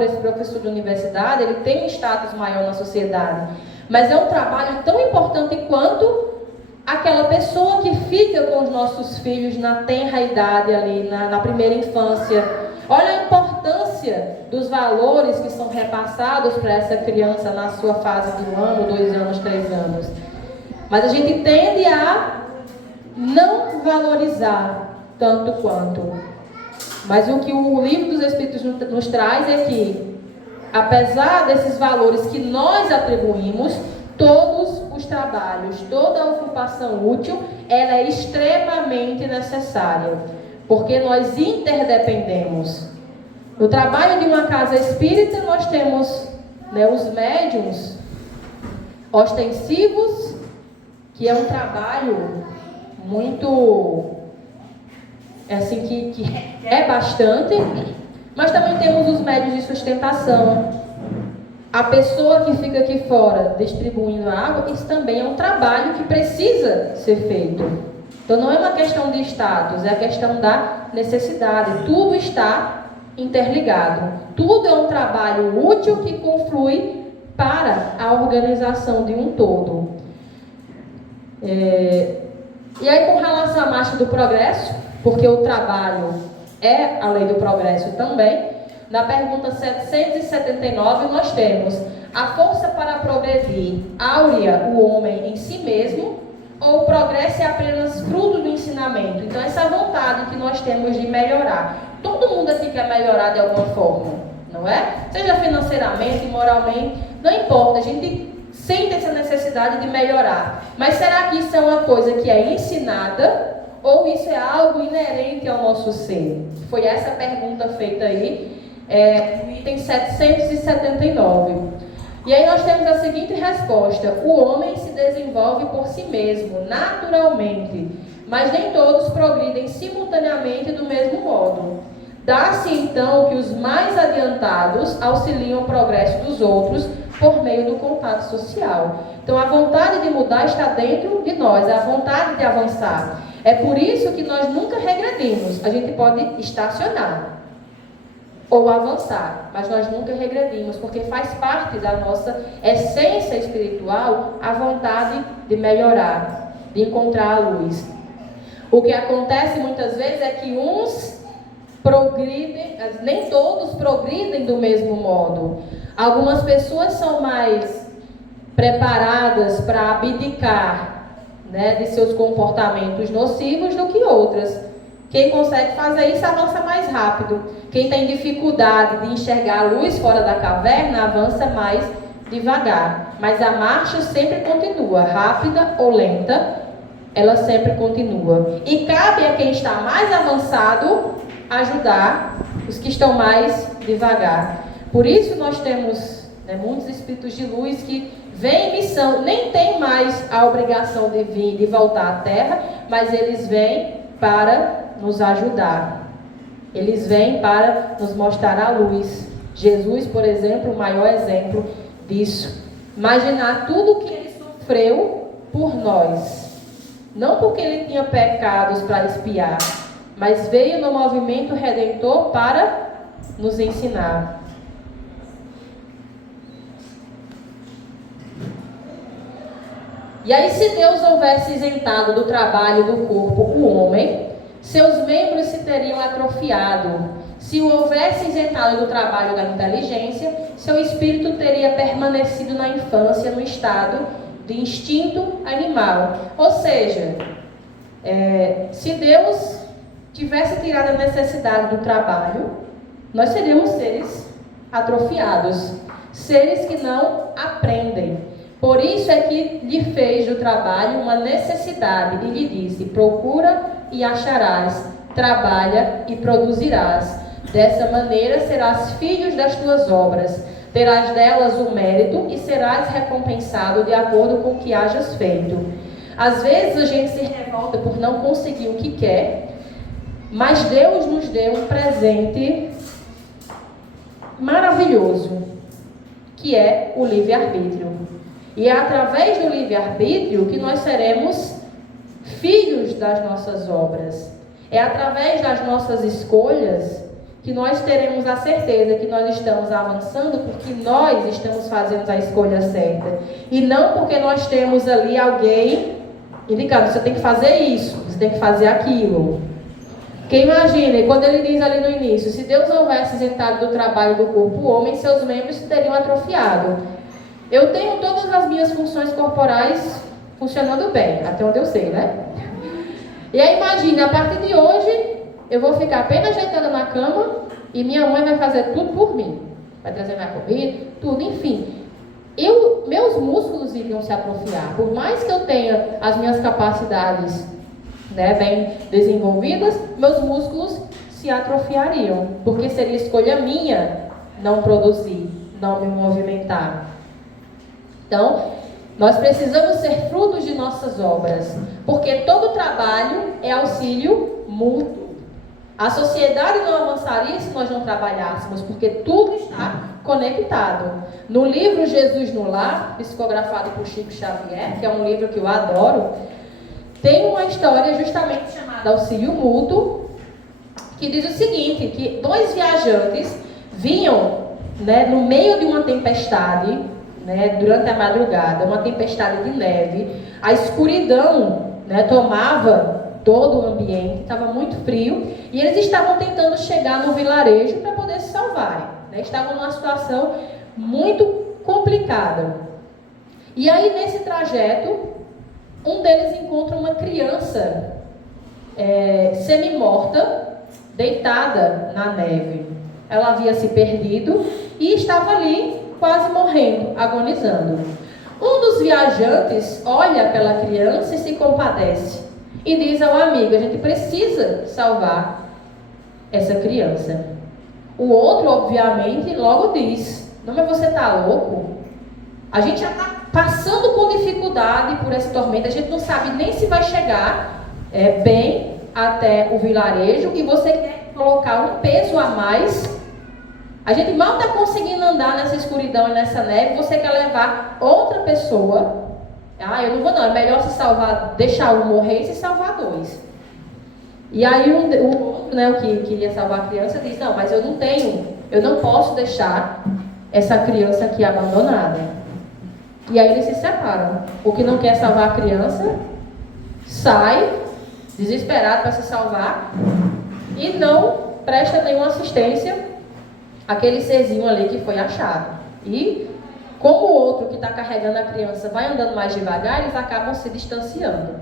de universidade, ele tem um status maior na sociedade, mas é um trabalho tão importante quanto aquela pessoa que fica com os nossos filhos na tenra idade ali, na primeira infância. Olha a importância dos valores que são repassados para essa criança na sua fase de 1 ano, 2 anos, 3 anos. Mas a gente tende a não valorizar tanto quanto. Mas o que o Livro dos Espíritos nos traz é que, apesar desses valores que nós atribuímos, todos os trabalhos, toda a ocupação útil, ela é extremamente necessária. Porque nós interdependemos. No trabalho de uma casa espírita, nós temos, né, os médiuns ostensivos, que é um trabalho muito, assim, que requer bastante, mas também temos os médiuns de sustentação, a pessoa que fica aqui fora distribuindo a água, isso também é um trabalho que precisa ser feito. Então não é uma questão de status, é a questão da necessidade. Tudo está interligado. Tudo é um trabalho útil que conflui para a organização de um todo. E aí, com relação à marcha do progresso, porque o trabalho é a lei do progresso também, na pergunta 779 nós temos: a força para progredir áurea o homem em si mesmo, ou o progresso é apenas fruto do ensinamento? Então, essa vontade que nós temos de melhorar. Todo mundo aqui quer melhorar de alguma forma, não é? Seja financeiramente, moralmente, não importa, a gente sente essa necessidade de melhorar. Mas será que isso é uma coisa que é ensinada, ou isso é algo inerente ao nosso ser? Foi essa pergunta feita aí, no item 779. E aí nós temos a seguinte resposta: o homem se desenvolve por si mesmo, naturalmente, mas nem todos progridem simultaneamente do mesmo modo. Dá-se então que os mais adiantados auxiliam o progresso dos outros por meio do contato social. Então a vontade de mudar está dentro de nós, a vontade de avançar. É por isso que nós nunca regredimos. A gente pode estacionar ou avançar, mas nós nunca regredimos, porque faz parte da nossa essência espiritual a vontade de melhorar, de encontrar a luz. O que acontece muitas vezes é que uns progridem, nem todos progridem do mesmo modo. Algumas pessoas são mais preparadas para abdicar, de seus comportamentos nocivos do que outras. Quem consegue fazer isso avança mais rápido. Quem tem dificuldade de enxergar a luz fora da caverna avança mais devagar. Mas a marcha sempre continua, rápida ou lenta, ela sempre continua. E cabe a quem está mais avançado ajudar os que estão mais devagar. Por isso nós temos muitos espíritos de luz que vêm em missão, nem tem mais a obrigação de vir, de voltar à Terra, mas eles vêm para nos ajudar. Eles vêm para nos mostrar a luz. Jesus, por exemplo, o maior exemplo disso. Imaginar tudo o que ele sofreu por nós. Não porque ele tinha pecados para expiar, mas veio no movimento redentor para nos ensinar. E aí, se Deus houvesse isentado do trabalho do corpo o homem, seus membros se teriam atrofiado. Se o houvesse isentado do trabalho da inteligência, seu espírito teria permanecido na infância no estado de instinto animal. Ou seja, se Deus tivesse tirado a necessidade do trabalho, nós seríamos seres atrofiados, seres que não aprendem. Por isso é que lhe fez do trabalho uma necessidade e lhe disse: procura e acharás, trabalha e produzirás. Dessa maneira serás filhos das tuas obras, terás delas o mérito e serás recompensado de acordo com o que hajas feito. Às vezes a gente se revolta por não conseguir o que quer, mas Deus nos deu um presente maravilhoso, que é o livre-arbítrio. E é através do livre-arbítrio que nós seremos filhos das nossas obras. É através das nossas escolhas que nós teremos a certeza que nós estamos avançando, porque nós estamos fazendo a escolha certa. E não porque nós temos ali alguém indicando: você tem que fazer isso, você tem que fazer aquilo. Porque imagine, quando ele diz ali no início: se Deus houvesse isentado do trabalho do corpo o homem, seus membros se teriam atrofiado. Eu tenho todas as minhas funções corporais funcionando bem, até onde eu sei, né? E aí imagine, a partir de hoje, eu vou ficar apenas ajeitada na cama e minha mãe vai fazer tudo por mim. Vai trazer minha comida, tudo, enfim. Meus músculos iriam se atrofiar. Por mais que eu tenha as minhas capacidades bem desenvolvidas, meus músculos se atrofiariam. Porque seria escolha minha não produzir, não me movimentar. Então, nós precisamos ser frutos de nossas obras, porque todo trabalho é auxílio mútuo. A sociedade não avançaria se nós não trabalhássemos, porque tudo está conectado. No livro Jesus no Lar, psicografado por Chico Xavier, que é um livro que eu adoro, tem uma história justamente chamada Auxílio Mútuo, que diz o seguinte, que 2 viajantes vinham, né, no meio de uma tempestade, né, durante a madrugada, uma tempestade de neve, a escuridão, né, tomava todo o ambiente, estava muito frio, e eles estavam tentando chegar no vilarejo para poder se salvarem, né? Estavam numa situação muito complicada. E aí, nesse trajeto, um deles encontra uma criança semi-morta, deitada na neve. Ela havia se perdido e estava ali, quase morrendo, agonizando. Um dos viajantes olha aquela criança e se compadece. E diz ao amigo, a gente precisa salvar essa criança. O outro, obviamente, logo diz, não, mas você está louco? A gente já está passando com dificuldade por essa tormenta, a gente não sabe nem se vai chegar bem até o vilarejo, e você quer colocar um peso a mais. A gente mal está conseguindo andar nessa escuridão e nessa neve, você quer levar outra pessoa. Eu não vou não, é melhor se salvar, deixar um morrer e se salvar 2. E aí o outro, né, o que queria salvar a criança, diz, não, mas eu não posso deixar essa criança aqui abandonada. E aí eles se separam. O que não quer salvar a criança, sai, desesperado para se salvar, e não presta nenhuma assistência àquele serzinho ali que foi achado. E como o outro que está carregando a criança vai andando mais devagar, eles acabam se distanciando.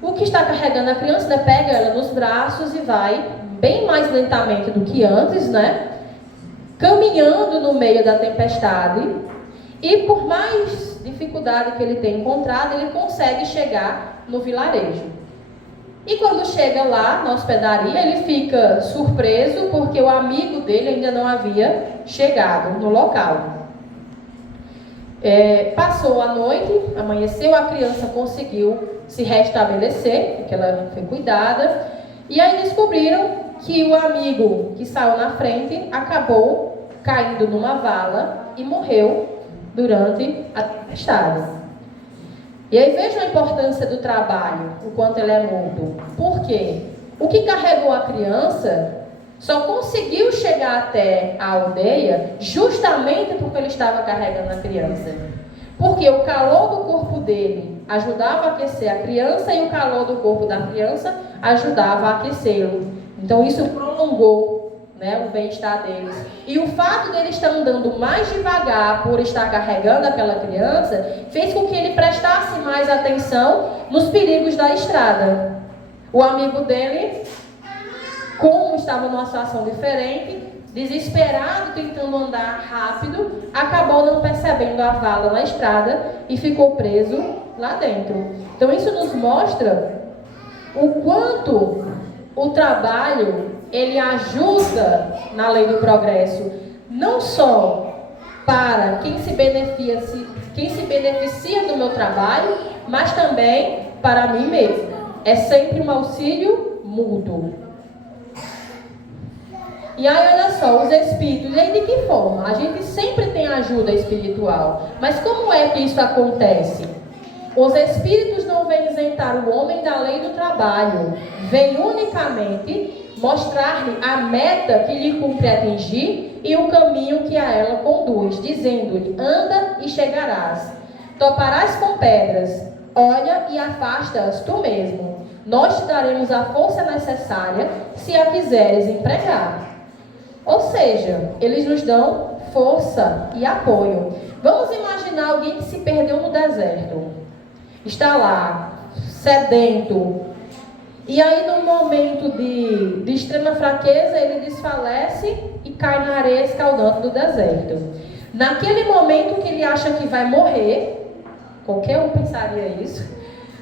O que está carregando a criança, né, pega ela nos braços e vai bem mais lentamente do que antes, né, caminhando no meio da tempestade. E por mais dificuldade que ele tem encontrado, ele consegue chegar no vilarejo. E quando chega lá na hospedaria, ele fica surpreso porque o amigo dele ainda não havia chegado no local. Passou a noite, amanheceu, a criança conseguiu se restabelecer, porque ela foi cuidada, e aí descobriram que o amigo que saiu na frente acabou caindo numa vala e morreu durante a tempestade. E aí vejam a importância do trabalho, o quanto ele é mútuo. Por quê? O que carregou a criança só conseguiu chegar até a aldeia justamente porque ele estava carregando a criança. Porque o calor do corpo dele ajudava a aquecer a criança e o calor do corpo da criança ajudava a aquecê-lo. Então isso prolongou, né, o bem-estar deles. E o fato dele estar andando mais devagar por estar carregando aquela criança fez com que ele prestasse mais atenção nos perigos da estrada. O amigo dele, como estava numa situação diferente, desesperado, tentando andar rápido, acabou não percebendo a vala na estrada e ficou preso lá dentro. Então isso nos mostra o quanto o trabalho, ele ajuda na lei do progresso, não só para quem se beneficia do meu trabalho, mas também para mim mesmo. É sempre um auxílio mútuo. E aí, olha só, os espíritos, e aí de que forma? A gente sempre tem ajuda espiritual. Mas como é que isso acontece? Os espíritos não vêm isentar o homem da lei do trabalho. Vêm unicamente mostrar-lhe a meta que lhe cumpre atingir e o caminho que a ela conduz, dizendo-lhe, anda e chegarás. Toparás com pedras, olha e afasta-as tu mesmo. Nós te daremos a força necessária se a quiseres empregar. Ou seja, eles nos dão força e apoio. Vamos imaginar alguém que se perdeu no deserto. Está lá, sedento. E aí, num momento de extrema fraqueza, ele desfalece e cai na areia escaldante do deserto. Naquele momento que ele acha que vai morrer, qualquer um pensaria isso.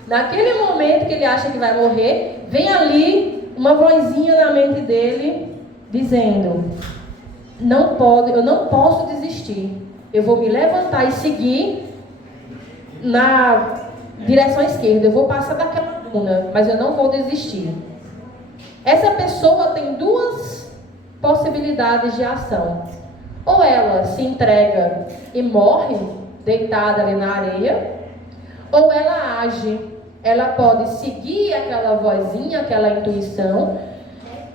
Naquele momento que ele acha que vai morrer, vem ali uma vozinha na mente dele, dizendo, eu não posso desistir, eu vou me levantar e seguir na direção esquerda, eu vou passar daquela duna, mas eu não vou desistir. Essa pessoa tem duas possibilidades de ação. Ou ela se entrega e morre deitada ali na areia, ou ela age. Ela pode seguir aquela vozinha, aquela intuição,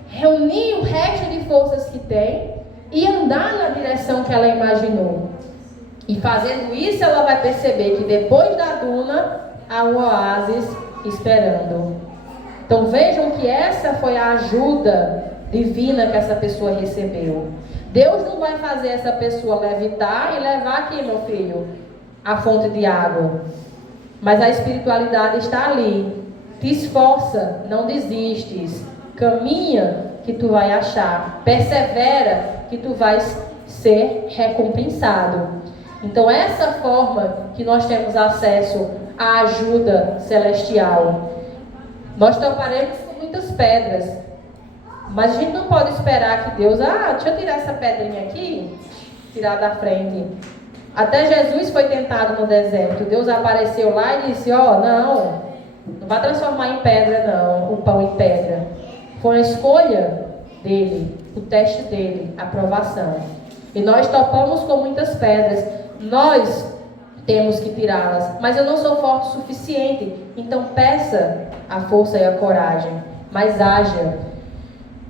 reunir o resto de forças que tem e andar na direção que ela imaginou. E fazendo isso, ela vai perceber que depois da duna há um oásis esperando. Então vejam que essa foi a ajuda divina que essa pessoa recebeu. Deus não vai fazer essa pessoa levitar e levar aqui, meu filho, a fonte de água. Mas a espiritualidade está ali. Te esforça, não desistes. Caminha que tu vai achar. Persevera que tu vais ser recompensado. Então essa forma que nós temos acesso à ajuda celestial. Nós toparemos com muitas pedras. Mas a gente não pode esperar que Deus, deixa eu tirar essa pedrinha aqui, tirar da frente. Até Jesus foi tentado no deserto. Deus apareceu lá e disse, não vai transformar em pedra não, o pão em pedra. Foi a escolha dele, o teste dele, a provação. E nós topamos com muitas pedras. Nós temos que tirá-las. Mas eu não sou forte o suficiente. Então peça a força e a coragem. Mas haja.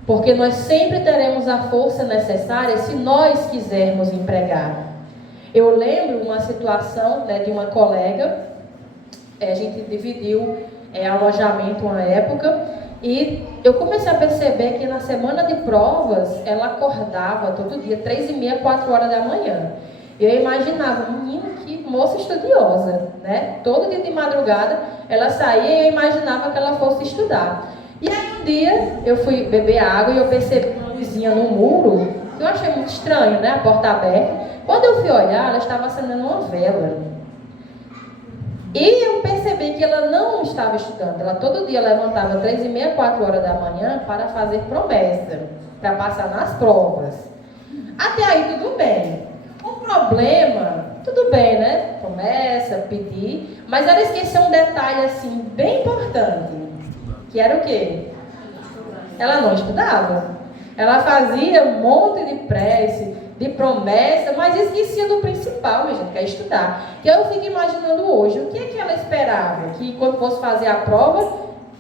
Porque nós sempre teremos a força necessária se nós quisermos empregar. Eu lembro uma situação de uma colega, a gente dividiu alojamento uma época, e eu comecei a perceber que na semana de provas, ela acordava todo dia, 3h30, 4 horas da manhã. E eu imaginava, menina, que moça estudiosa, né? Todo dia de madrugada, ela saía e eu imaginava que ela fosse estudar. E aí um dia, eu fui beber água e eu percebi uma luzinha no muro, que eu achei muito estranho, né? A porta aberta. Quando eu fui olhar, ela estava acendendo uma vela. E eu percebi que ela não estava estudando. Ela todo dia levantava 3h30, 4 horas da manhã para fazer promessa, para passar nas provas. Até aí tudo bem. O problema, tudo bem, né? Promessa, pedir. Mas ela esqueceu um detalhe assim, bem importante. Que era o quê? Ela não estudava. Ela fazia um monte de prece, de promessa, mas esquecia do principal, minha gente, que é estudar. E eu fico imaginando hoje, o que é que ela esperava? Que quando fosse fazer a prova,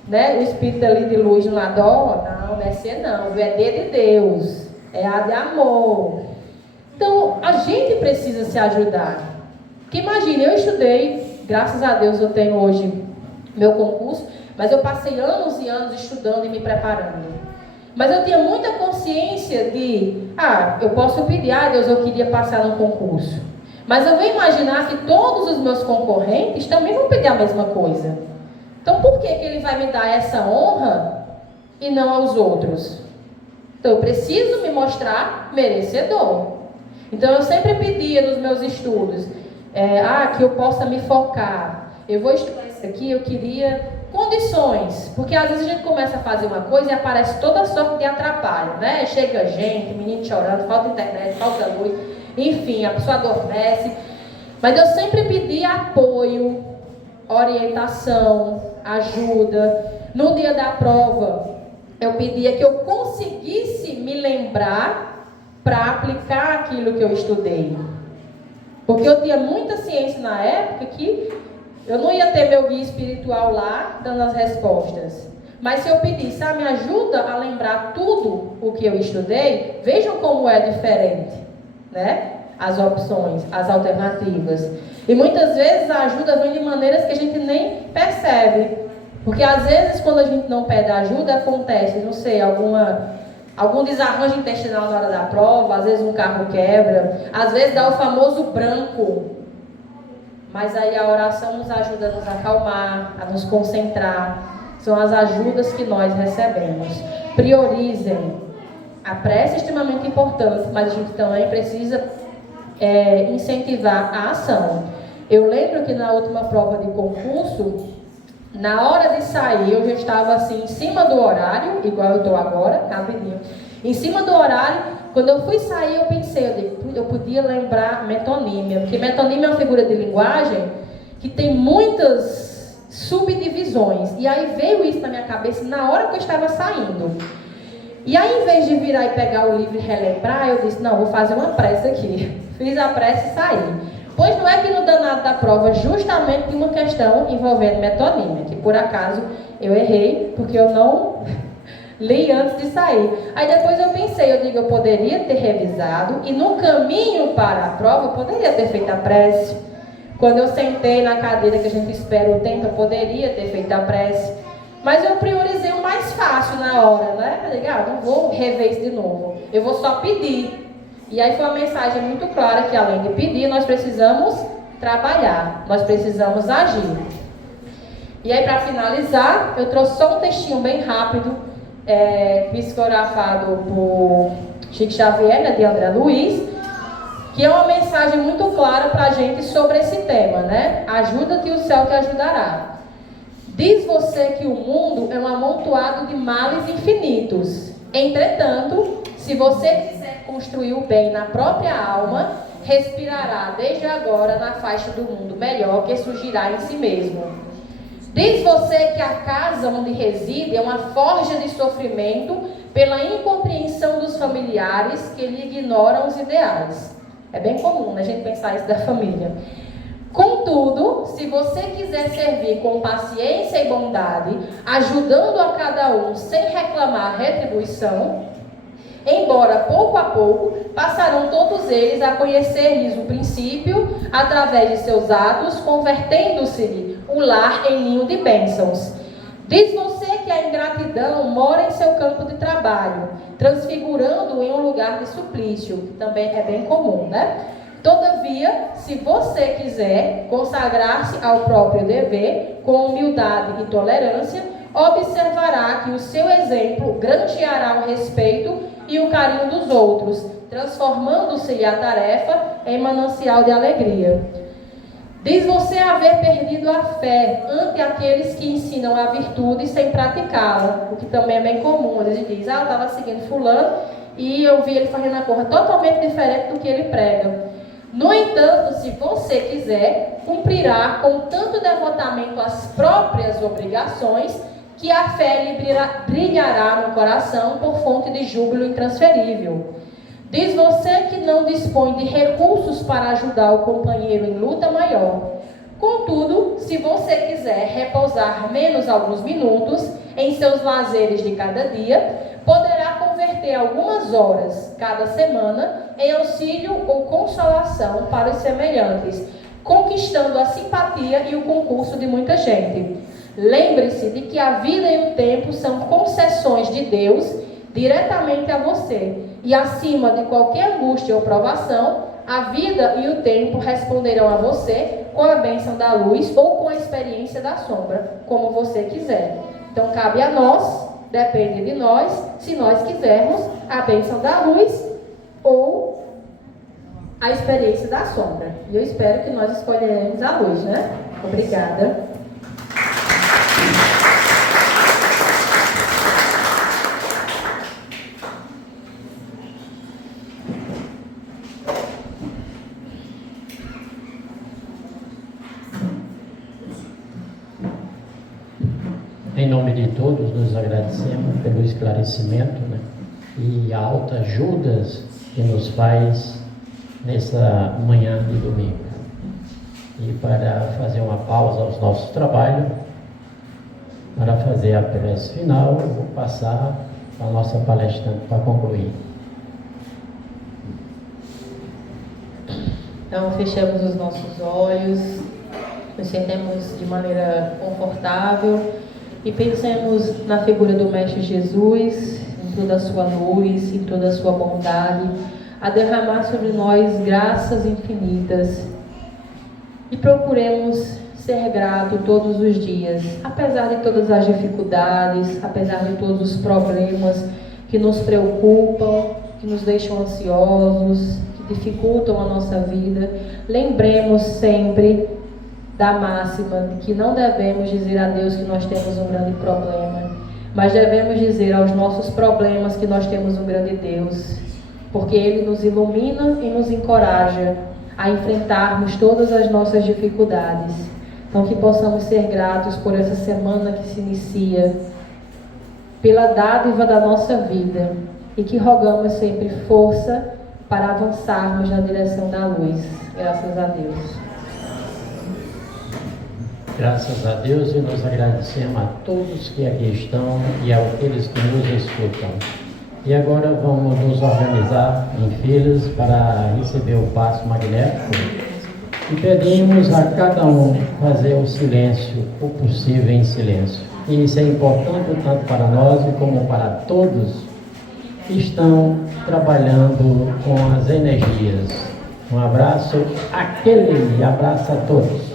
né, o espírito ali de luz no lado, não é ser não, o ED de Deus, é a de amor. Então, a gente precisa se ajudar. Porque imagine, eu estudei, graças a Deus eu tenho hoje meu concurso, mas eu passei anos e anos estudando e me preparando. Mas eu tinha muita consciência de, eu posso pedir, Deus, eu queria passar no concurso. Mas eu vou imaginar que todos os meus concorrentes também vão pedir a mesma coisa. Então por que ele vai me dar essa honra e não aos outros? Então eu preciso me mostrar merecedor. Então eu sempre pedia nos meus estudos, que eu possa me focar. Eu vou estudar isso aqui, eu queria condições, porque às vezes a gente começa a fazer uma coisa e aparece toda sorte de atrapalho, né? Chega gente, menino chorando, falta internet, falta luz, enfim, a pessoa adormece. Mas eu sempre pedi apoio, orientação, ajuda. No dia da prova, eu pedia que eu conseguisse me lembrar para aplicar aquilo que eu estudei. Porque eu tinha muita ciência na época que eu não ia ter meu guia espiritual lá, dando as respostas. Mas se eu pedisse, me ajuda a lembrar tudo o que eu estudei, vejam como é diferente, né? As opções, as alternativas. E muitas vezes a ajuda vem de maneiras que a gente nem percebe. Porque às vezes quando a gente não pede ajuda, acontece, não sei, algum desarranjo intestinal na hora da prova, às vezes um carro quebra, às vezes dá o famoso branco. Mas aí a oração nos ajuda a nos acalmar, a nos concentrar. São as ajudas que nós recebemos. Priorizem. A prece é extremamente importante, mas a gente também precisa incentivar a ação. Eu lembro que na última prova de concurso, na hora de sair, eu já estava assim, em cima do horário, igual eu estou agora, rapidinho. Em cima do horário, quando eu fui sair, eu pensei, eu podia lembrar metonímia, porque metonímia é uma figura de linguagem que tem muitas subdivisões. E aí veio isso na minha cabeça na hora que eu estava saindo. E aí, em vez de virar e pegar o livro e relembrar, eu disse, não, vou fazer uma prece aqui. Fiz a prece e saí. Pois não é que no danado da prova, justamente tinha uma questão envolvendo metonímia, que por acaso eu errei, porque eu não li antes de sair. Aí depois eu pensei, eu poderia ter revisado, e no caminho para a prova, eu poderia ter feito a prece. Quando eu sentei na cadeira que a gente espera o tempo, eu poderia ter feito a prece. Mas eu priorizei o mais fácil na hora, né? Falei, não vou rever isso de novo. Eu vou só pedir. E aí foi uma mensagem muito clara que além de pedir, nós precisamos trabalhar. Nós precisamos agir. E aí para finalizar, eu trouxe só um textinho bem rápido, psicografado por Chico Xavier, né, de André Luiz, que é uma mensagem muito clara para a gente sobre esse tema, né? Ajuda-te o céu te ajudará. Diz você que o mundo é um amontoado de males infinitos. Entretanto, se você quiser construir o bem na própria alma, respirará desde agora na faixa do mundo melhor que surgirá em si mesmo. Diz você que a casa onde reside é uma forja de sofrimento pela incompreensão dos familiares que lhe ignoram os ideais. É bem comum, né, a gente pensar isso da família. Contudo, se você quiser servir com paciência e bondade, ajudando a cada um sem reclamar retribuição, embora pouco a pouco passarão todos eles a conhecer-lhes o princípio através de seus atos, convertendo-se o lar em ninho de bênçãos. Diz você que a ingratidão mora em seu campo de trabalho, transfigurando-o em um lugar de suplício, que também é bem comum, né? Todavia, se você quiser consagrar-se ao próprio dever, com humildade e tolerância, observará que o seu exemplo granjeará o respeito e o carinho dos outros, transformando-se-lhe a tarefa em manancial de alegria. Diz você haver perdido a fé ante aqueles que ensinam a virtude sem praticá-la, o que também é bem comum. Ele diz, eu estava seguindo fulano e eu vi ele fazendo a coisa totalmente diferente do que ele prega. No entanto, se você quiser, cumprirá com tanto devotamento as próprias obrigações, que a fé lhe brilhará no coração por fonte de júbilo intransferível. Diz você que não dispõe de recursos para ajudar o companheiro em luta maior. Contudo, se você quiser repousar menos alguns minutos em seus lazeres de cada dia, poderá converter algumas horas cada semana em auxílio ou consolação para os semelhantes, conquistando a simpatia e o concurso de muita gente. Lembre-se de que a vida e o tempo são concessões de Deus diretamente a você, e acima de qualquer angústia ou provação, a vida e o tempo responderão a você com a bênção da luz ou com a experiência da sombra, como você quiser. Então cabe a nós, depende de nós, se nós quisermos a bênção da luz ou a experiência da sombra. E eu espero que nós escolheremos a luz, né? Obrigada. Em nome de todos, nos agradecemos pelo esclarecimento, né, e a alta ajuda que nos faz nessa manhã de domingo. E para fazer uma pausa aos nossos trabalhos, para fazer a prece final, eu vou passar a nossa palestrante para concluir. Então, fechamos os nossos olhos, nos sentemos de maneira confortável e pensemos na figura do Mestre Jesus, em toda a sua luz, em toda a sua bondade, a derramar sobre nós graças infinitas. E procuremos ser grato todos os dias, apesar de todas as dificuldades, apesar de todos os problemas que nos preocupam, que nos deixam ansiosos, que dificultam a nossa vida. Lembremos sempre da máxima de que não devemos dizer a Deus que nós temos um grande problema, mas devemos dizer aos nossos problemas que nós temos um grande Deus, porque Ele nos ilumina e nos encoraja a enfrentarmos todas as nossas dificuldades. Então, que possamos ser gratos por essa semana que se inicia, pela dádiva da nossa vida e que rogamos sempre força para avançarmos na direção da luz. Graças a Deus. Graças a Deus e nós agradecemos a todos que aqui estão e àqueles que nos escutam. E agora vamos nos organizar em filas para receber o passo magnético e pedimos a cada um fazer o silêncio, o possível em silêncio. E isso é importante tanto para nós como para todos que estão trabalhando com as energias. Um abraço, aquele abraço a todos.